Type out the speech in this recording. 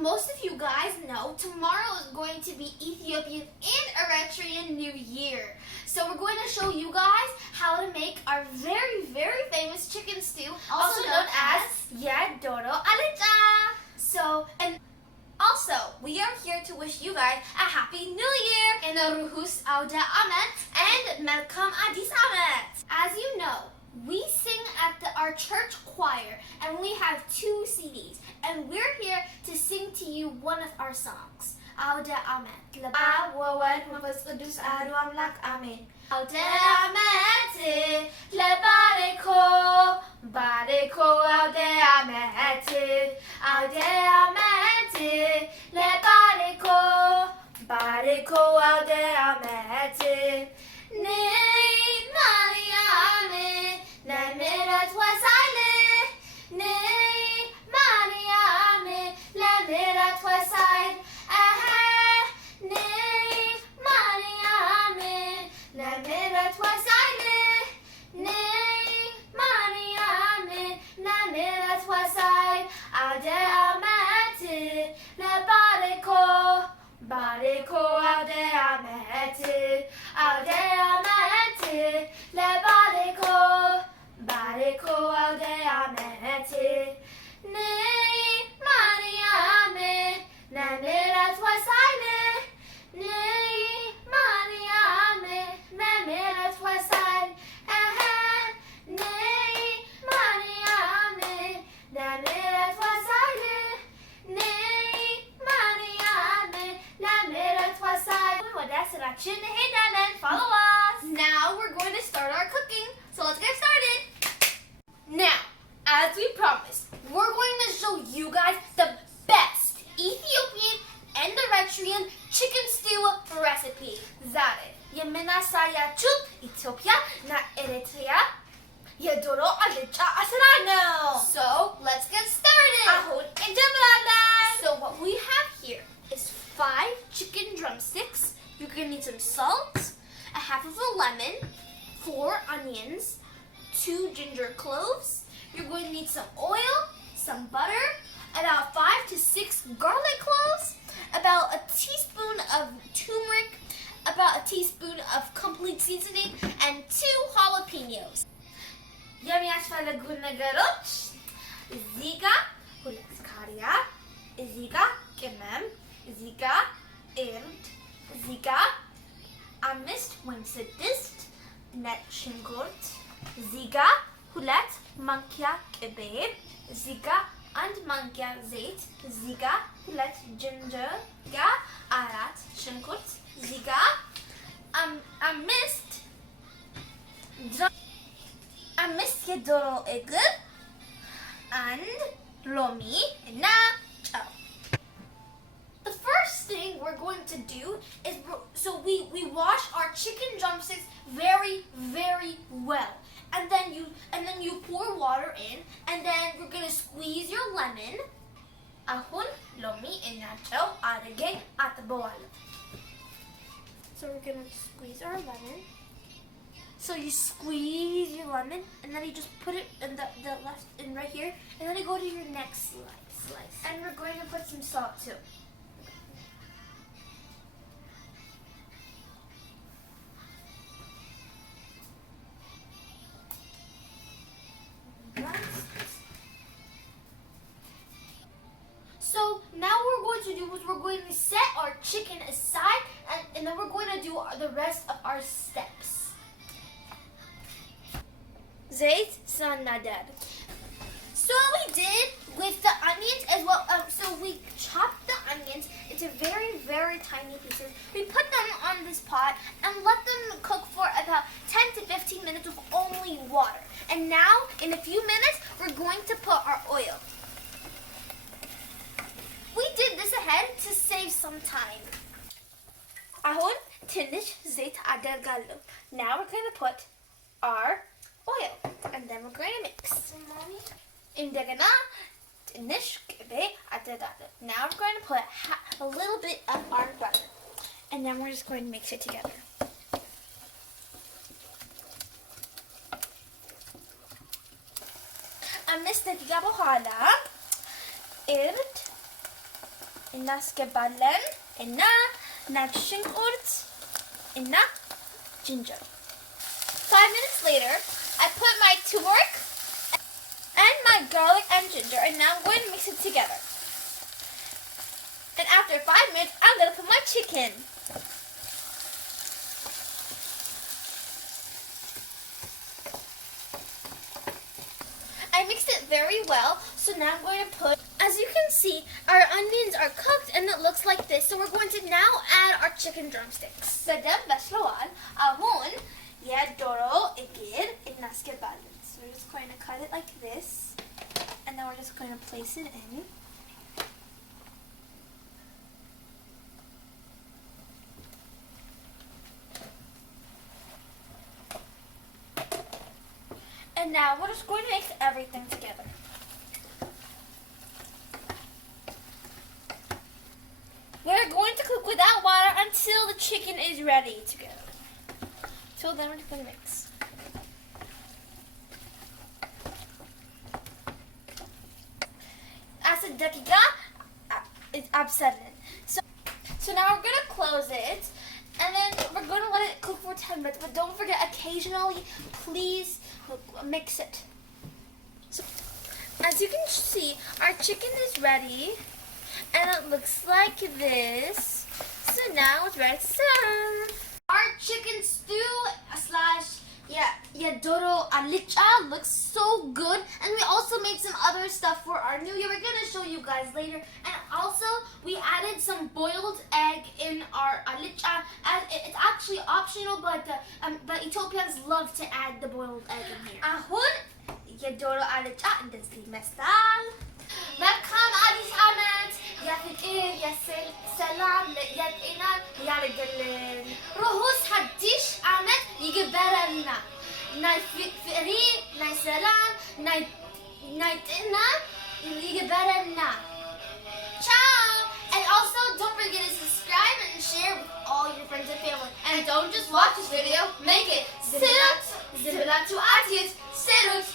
most of you guys know tomorrow is going to be Ethiopian and Eritrean New Year. So we're going to show you guys how to make our very, very famous chicken stew, also known as Doro Alicha. So, and also, we are here to wish you guys a Happy New Year and a Ruhus Auda Amet and Melkam Adis Amet. As you know, we sing at our church choir and we have 2 CDs and we're here to sing to you one of our songs. Auda Amet. Laba wawad mabas kudus adu amlak amen. Auda Amet. Lebareko. Bareko auda Amet. Auda Amet. Lebareko. Bareko auda Amet. Nei Mariame. Lamirat wasaile. Nei Mariame. Lamirat wasaile. Nei Mariame. Lamirat wasaile. Nei Mariame. Lamirat wasaile. Aude Amet. Lebareko. Bareko aude Amet. Aude Amet. Lebareko. Bareko aude Amet. Nei Mariame. Lamirat wasaile. Nei Mariame. Lamirat wasaile. Nei Mariame. Lamirat wasaile. Nei Mariame. Lamirat wasaile. Follow us. Now we're going to start our cooking. So let's get started. Now, as we promised, we're going to show you guys the best Ethiopian and Eritrean chicken stew recipe. Zare, የምናሳያችሁ ኢትዮጵያ እና ኤሪትሪያ የዶሮ አልጫ አሰራር ነው. So, let's get started. አሁን እንጀምራለን. So, what we have here is 5 chicken drumsticks. You're going to need some salt, a half of a lemon, 4 onions, 2 ginger cloves. You're going to need some oil, some butter, about 5 to 6 garlic cloves, about a teaspoon of turmeric, about a teaspoon of complete seasoning, and 2 jalapenos. የሚያስፈልጉን ነገሮች እዚህ ጋር 2 ቃሪያ፣ እዚህ ጋር ቅመም፣ እዚህ ጋር እርድ፣ እዚህ ጋር 5 ወይም 6 ነጭ ሽንኩርት፣ እዚህ ጋር 2 ማንኪያ ቅቤ፣ እዚህ ጋር 1 ማንኪያ ዘይት፣ እዚህ ጋር 2 ጅንጀር፣ እዚህ ጋር 4 ሽንኩርት፣ እዚህ ጋር 5 የዶሮ እግር፣ 1 ሎሚ እና ጨው. The first thing we're going to do is we wash our chicken drumsticks very, very well. And then you pour water in, and then we're going to squeeze your lemon. አሁን ሎሚ እና ጨው አድርጌ አጥበዋለሁ. So we're going to squeeze our lemon. So you squeeze your lemon, and then you just put it in the left and right here, and then you go to your next slice. And we're going to put some salt too. So now what we're going to do is we're going to set our chicken aside, and then we're going to do the rest of our steps. Zayt sanadad. So we did with the onions as well. So we chopped the onions into very, very tiny pieces. We put them on this pot and let them cook for about 10 to 15 minutes with only water. And now, in a few minutes, we're going to put our oil. We did this ahead to save some time. አሁን ትንሽ ዘይት አደርጋለሁ. Now we're going to put our oil, and then we're going to mix. እንደገና ትንሽ ቅቤ አደርጋለሁ. Now we're going to put a little bit of our butter, and then we're just going to mix it together. አምስት ደቂቃ በኋላ እርድ እናስገባለን እና ነጭ ሽንኩርት እና ginger. 5 minutes later, I put my turmeric and my garlic and ginger, and now I'm going to mix it together. And after 5 minutes, I'm going to put my chicken. I mixed it very well, so now I'm going to put, as you can see, our onions are cooked and it looks like this. So we're going to now add our chicken drumsticks. በደንብ በስለዋል። አሁን የዶሮ እግር እናስገባለን. So we're just going to cut it like this, and then we're just going to place it in. And now we're just going to mix everything together. We're going to cook without water until the chicken is ready to go. So then we're just going to mix. As a dakiga, it's upsetting. So now we're going to close it. And then we're going to let it cook for 10 minutes. But don't forget, occasionally, please mix it. So, as you can see, our chicken is ready. And it looks like this. So now it's ready to serve. Our chicken stew / Doro Alicha looks so good. And we also made some other stuff for our new year. We're going to show you guys later. And also, we added some boiled egg in our alicha. And it's actually optional, but Ethiopians love to add the boiled egg in here. Ahun, Doro Alicha እንደዚህ ይመስላል. መልካም አዲስ ዓመት የፍቅር የሰላም የጤና ያድርግልን። ርሁስ ሐዲሽ ዓመት ይግበረልና ናይ ፍቅሪ ናይ ሰላም ናይ ጤና ይግበረልና. Ciao! And also don't forget to subscribe and share with all your friends and family. And don't just watch this video, make it. Serut! Zibelatu atiyet. Serut!